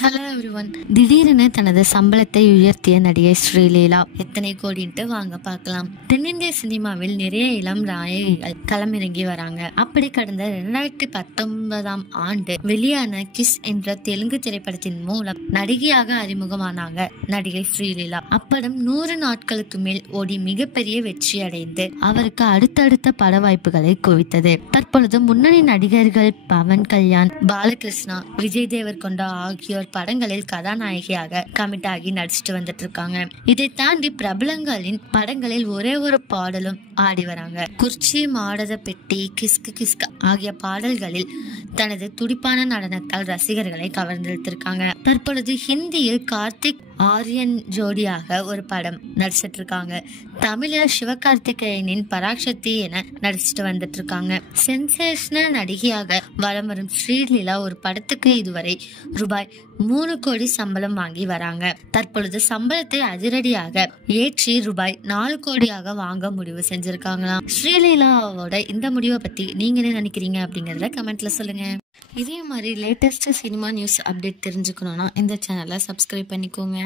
Hello everyone. திடீரென தனது சம்பளத்தை உயர்த்திய நடிகை ஸ்ரீலீலா எத்தனை கோடின்ட்டு வாங்க பார்க்கலாம். தென்னிந்திய சினிமாவில் நிறைய இளம் நாயகிகள் களமிறங்கி வராங்க. அப்படி கடந்த 2019 ஆண்டு வெளியான கிஸ் என்ற தெலுங்கு திரைப்படத்தின் மூலம் நடிகையாக அறிமுகமானாங்க நடிகை ஸ்ரீலீலா. அப்படம் 100 நாட்களுக்கு மேல் ஓடி மிகப்பெரிய வெற்றி அடைந்து அவருக்கு அடுத்தடுத்த பட வாய்ப்புகளை குவித்தது. தற்பொழுது முன்னணி நடிகர்கள் பவன் கல்யாண், பாலகிருஷ்ணா, விஜய் தேவர்கொண்டா ஆகியோர் படங்களில் கதாநாயகியாக கமிட் ஆகி நடிச்சுட்டு வந்துட்டு இருக்காங்க. இதை தாண்டி பிரபலங்களின் படங்களில் ஒரே ஒரு பாடலும் ஆடி வராங்க. குர்ச்சி, மாடத பெட்டி, கிஸ்கு கிஸ்கு ஆகிய பாடல்களில் தனது துடிப்பான நடனத்தால் ரசிகர்களை கவர்ந்தெடுத்திருக்காங்க. தற்பொழுது ஹிந்தியில் கார்த்திக் ஆரியன் ஜோடியாக ஒரு படம் நடிச்சிட்டு இருக்காங்க. தமிழில் சிவகார்த்திகேயனின் பராசக்தி என நடிச்சுட்டு வந்துட்டு இருக்காங்க. சென்சேஷனல் நடிகையாக வலம் வரும் ஸ்ரீலீலா ஒரு படத்துக்கு இதுவரை ரூபாய் 3 கோடி சம்பளம் வாங்கி வராங்க. தற்பொழுது சம்பளத்தை அதிரடியாக ஏற்றி ரூபாய் 4 கோடியாக வாங்க முடிவு செஞ்சிருக்காங்களாம். ஸ்ரீலீலாவோட இந்த முடிவை பத்தி நீங்க என்ன நினைக்கிறீங்க அப்படிங்கறத கமெண்ட்ல சொல்லுங்க. இதே மாதிரி லேட்டஸ்ட் சினிமா நியூஸ் அப்டேட் தெரிஞ்சுக்கணும்னா இந்த சேனலை சப்ஸ்கிரைப் பண்ணிக்கோங்க.